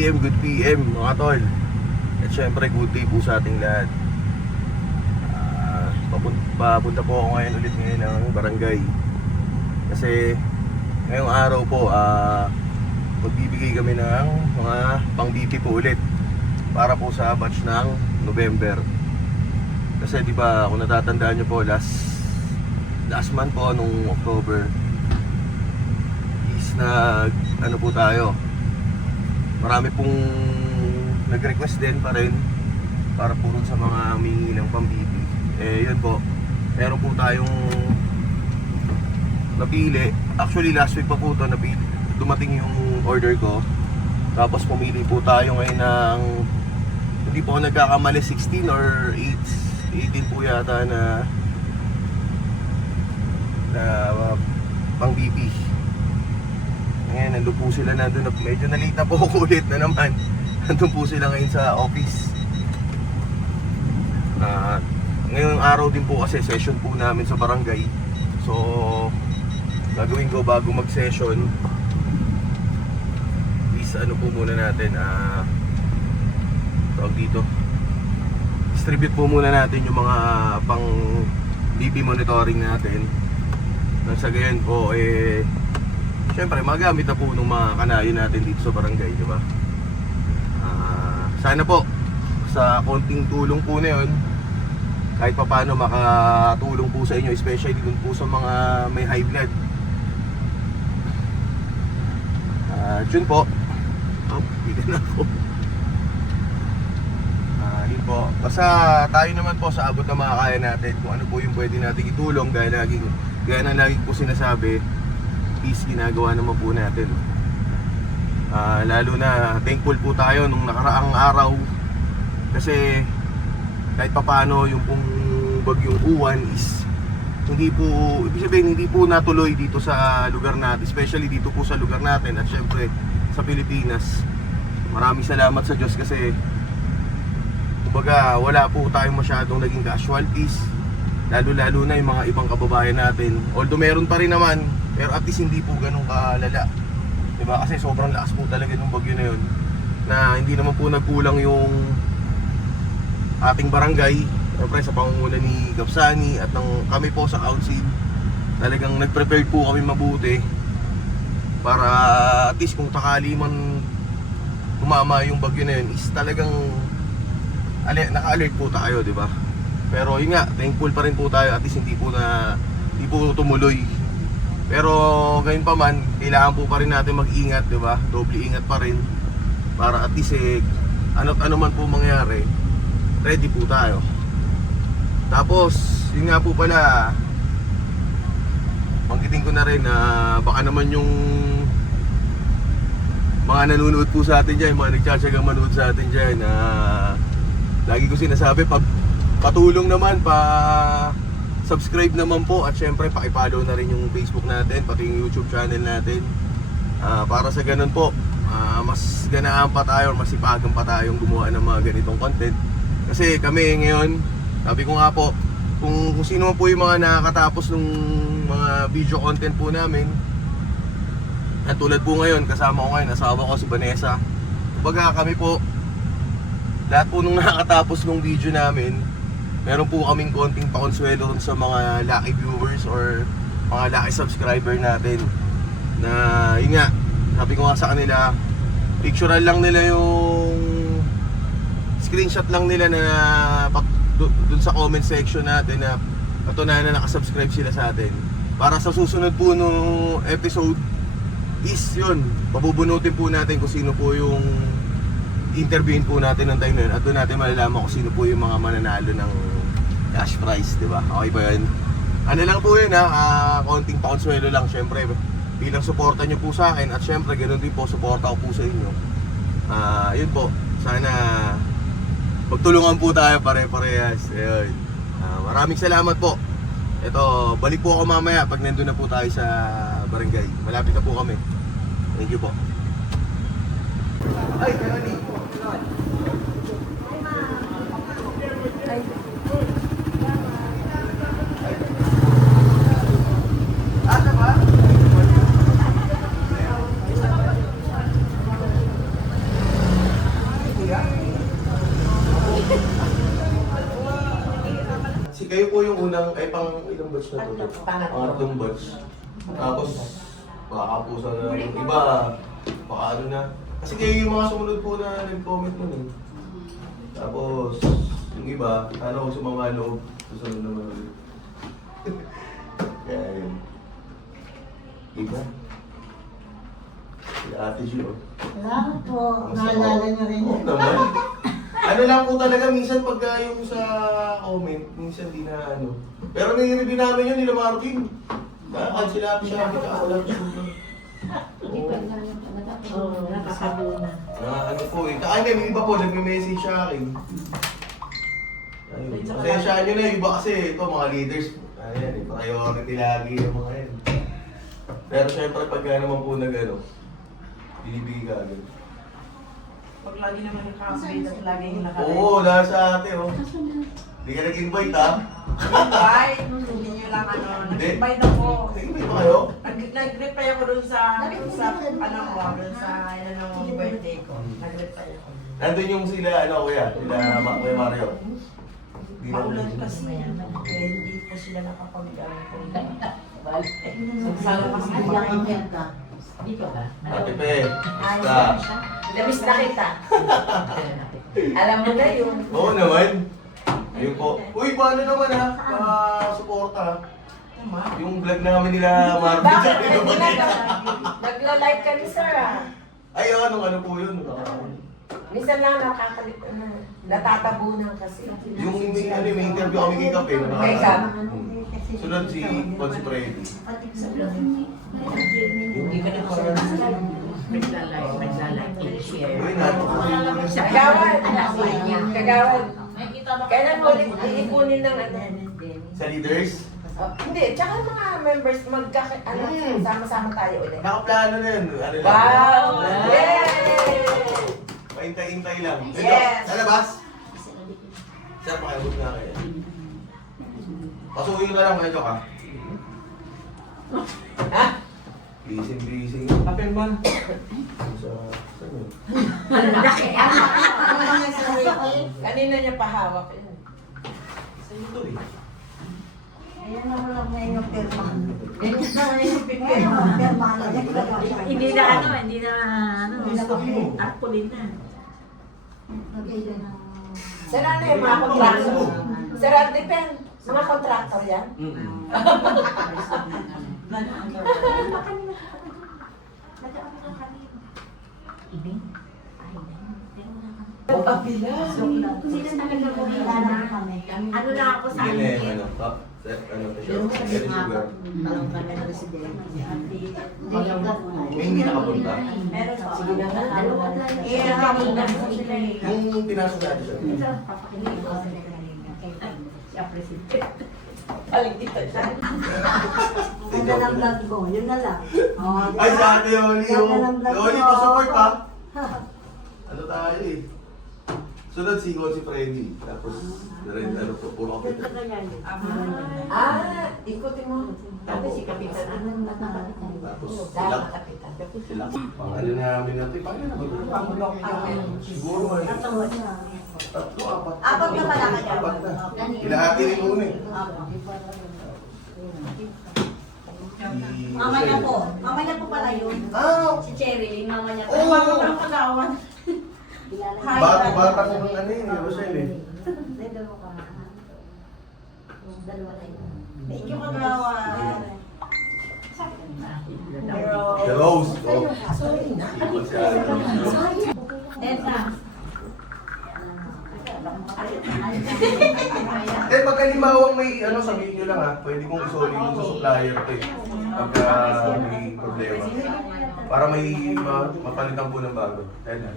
AM, good PM mga tol. At syempre good day po sa ating lahat. Papunta po ako ngayon ulit ng barangay. Kasi ngayong araw po magbibigay kami ng mga pang-BP po ulit para po sa batch ng November. Kasi di ba kung natatandaan nyo po last month po nung October is ano po tayo, marami pong nag-request din pa rin para po sa mga humingi ng pang-BP. Yun po, meron po tayong napili. Actually last week pa po ito dumating yung order ko. Tapos pumili po tayo ngayon ng, hindi po ako nagkakamali, 16 or 18 po yata na pang-BP. Ngayon, nandun po sila medyo nalita po ako ulit na naman. Nandun po sila ngayon sa office. Ngayong araw din po kasi session po namin sa barangay. So, gagawin ko bago mag-session is ano po muna natin, tawag dito, distribute po muna natin yung mga pang BP monitoring natin. Nang sa gayon po, syempre magamit na po ng mga kanayo natin dito sa barangay, di ba? Sana po sa konting tulong po na yun, kahit pa paano makatulong po sa inyo, especially dun po sa mga may high blood. Yun po. Dito na ako. Yun po. Basta tayo naman po sa abot na makakaya natin kung ano po yung pwede natin itulong. Gaya na lagi po sinasabi, is ginagawa naman po natin. Lalo na thankful po tayo nung nakaraang araw kasi kahit papano yung pong bagyong Uwan is ibig sabihin hindi po natuloy dito sa lugar natin, especially dito po sa lugar natin at syempre sa Pilipinas. Maraming salamat sa Diyos kasi kumbaga wala po tayong masyadong naging casualties, lalo na yung mga ibang kababayan natin. Although meron pa rin naman, pero at least hindi po ganun kalala, diba? Kasi sobrang lakas po talaga ng bagyo na yun, na hindi naman po nagkulang yung ating barangay, siyempre sa pangunguna ni Kapsani at kami po sa council. Talagang nag-prepare po kami mabuti para at least kung takali man tumama yung bagyo na yun is talagang naka-alert po tayo, diba? Pero yun nga, thankful pa rin po tayo at least hindi po tumuloy. Pero gayon pa man, kailangan po pa rin natin mag-ingat, diba? Doble ingat pa rin para at least ano man po mangyari, ready po tayo. Tapos, yun nga po pala, banggitin ko na rin na baka naman yung mga nanonood po sa atin dyan, mga nagtsatsagang manood sa atin dyan, lagi ko sinasabi, patulong naman, subscribe naman po at syempre paki-follow na rin yung Facebook natin, pati yung YouTube channel natin, para sa ganun po mas ganaan pa tayo, mas sipagan pa tayong gumawa ng mga ganitong content. Kasi kami ngayon, sabi ko nga po, kung sino po yung mga nakakatapos ng mga video content po namin, at tulad po ngayon, kasama ko ngayon, asawa ko si Vanessa. Kumbaga kami po, lahat po nung nakakatapos ng video namin, meron po kaming konting pakonsuelo sa mga lucky viewers or mga lucky subscriber natin. Na yun nga, sabi ko nga sa kanila, picturean lang nila yung screenshot lang nila na dun sa comment section natin na patunayan na nakasubscribe sila sa atin. Para sa susunod po nung episode is yun, pabubunutin po natin kung sino po yung interviewin po natin ng time na yun. At doon natin malalaman kung sino po yung mga mananalo ng cash prize, diba? Okay ba yun? Ano lang po yun konting pakonsuelo lang. Syempre bilang suporta nyo po sa akin at syempre ganoon din po suporta ko po sa inyo. Yun po, sana magtulungan po tayo pare-parehas. Ayun. Maraming salamat po. Ito, balik po ako mamaya pag nandun na po tayo sa barangay. Malapit na po kami. Thank you po. Ay, Melanie. pang ilang batch na to? Pangatlong batch. Tapos, baka po sa yung iba, baka ano na. Kasi kayo yung mga sumunod po na nag-comment nun eh. Tapos, yung iba, ano kung sumama loob, susunod naman ulit. Kaya yun. Iba. Si Ate Gio. Salamat po. Naalala niyo rin. Oo naman. Ano lang po talaga, minsan pagka yung sa comment, minsan di na ano. Pero nai-review namin yun nila Marvin. Nakakansila siya kami wala siya. Oo, nakakaduna. Ano po eh. Kaya may iba po, nagme-message sa akin. Ayun. Pasensya nyo na, yung iba kasi ito, mga leaders. Ayan, priority lagi yung mga yan. Pero syempre, pagka naman po nag-ano, binibigay ka agad. Pag lagi naman yung kakabit at lagi yung nakabit. Oo, nasa ate oh. Hindi ka nag-invite ha? Invite, hindi nyo lang ano, nag-invite ako. Nag-invite pa kayo? Nag-reply ako dun sa ano mo, dun sa birthday ko. Nag-reply ako. Nandun yung sila, ano kuya, sila Kuya Mario. Hindi na Maulan kasi, hindi po sila nakapag-ano. Nagsala kasi Ang ang ganda. Dito ba? Ate Pe, basta. Namiss na kita. Alam mo na yun. Oo naman. Ayun po. Uy, paano naman ha? Pa-suporta ha? Yung vlog namin nila Marvin. Bakit? Nagla-like ka ni sir ah. Ay, anong ano po yun? Minsan lang natatabunan kasi. Yung may interview kami kay Kape. Kay Kap. Sunod si Ponce Freddy. Hindi ka na parang nagla-like, i-share. Uy, nato. Kagawad! Kagawad! Kailan mo ulit iipunin ng ano? Sa leaders? Hindi, tsaka mga members, sama-sama tayo ulit. Nakaplano na yun. Ano lang? Wow! Yay! Paintay-intay lang. Yes. Sa labas? Sir, pakiabot nga kayo. Pasukin ka lang kayo, Chok ha? Ha? Busy. Kapil man. Sa... Saan yun? Kanina niya pahawak yun. Sa ito eh. Ayan na lang ngayon yung pirma. Ganyan na nga yung pipin. Ngayon ang pirma na. Hindi na tarpaulin na. Sir, ano yung mga kontraktor? Sir, depend. Mga kontraktor yan? Pagpapila. Sila talaga po kailangan kami. Ano na ako sa Hindi na akin? yung ano, top, set, ano, Pero t-shirt. kasi Very nga sugar. parang kami na residente. May hindi nakapunta. Meron pa. Sige na nga. Eh, habang na po sila eh. Yung pinasok natin siya. Siya president. Paligditan siya. Ang galang vlog ko, yun na lang. Oh, di ba? Ay, sa ate Yoli, Ang galang vlog Yoli, ko. pa-support ha. Ano tayo eh. Sunod si Freddy. Tapos, ano po, puro kapit. Ah, ikutin mo. Dati si Kapitan. Tapos, Dahil Kapitan. sila. Pang ano namin natin, paano naman? Siguro ay, tatlo, apat. Apat na pala kayo. Apat na. Ilahati rin muna eh. Mamaya po. Mamaya po pala yun. Ah, Si Cherry, mamaya po. oo. Ang kagawan. Bata ko ng ano yun, Rosel eh. Dalawa ka. Dalawa na yun. Thank you, kagawan. The Rose. Oh. Ikot siya. Eta. Eh, pag halimbawang may ano, sabihin nyo lang ha, pwede kong isoli yung sa supplier to eh. Pagka may problema. Para may mapalitan po ng bago. Ayan na.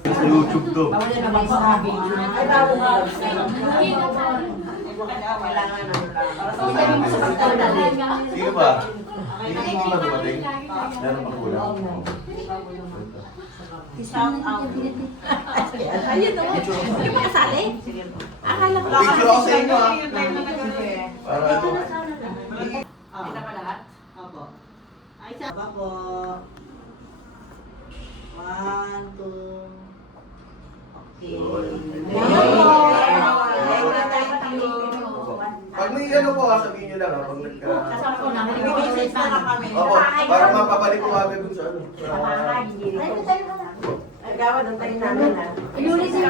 Sa YouTube to. Wala naman sabi. Ay, bago nga. Kailangan Sino ba? Hindi mo ba dumating? Meron pa kulang. Shout out. Ayun o. Hindi mo kasali? Akala ko. Picture ako sa inyo ha. Para ito. Kita pa lahat? Opo. Ay, sa baba po. 1, 2. Okay. Yun. Thank you. lang ha, pag nagka... Kasama ko na. Nag-visit na lang kami. Oo, para mapabalik ko agad dun sa ano. Sa bahay, hindi rin. Ay, gawa doon tayo namin ha. Inulit si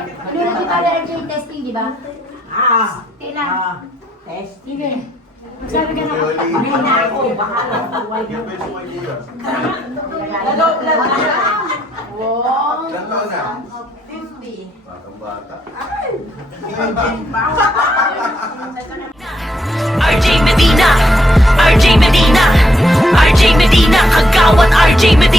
Pare RJ testing, di ba? Tila. Test. Sige. Sabi ka na. May na ako. Bahala. Yung peso ko idea. Naloblan na. Wow. Ilan taon na? 50. Batang bata. RJ Medina, RJ Medina, RJ Medina, Kagawad RJ Medina.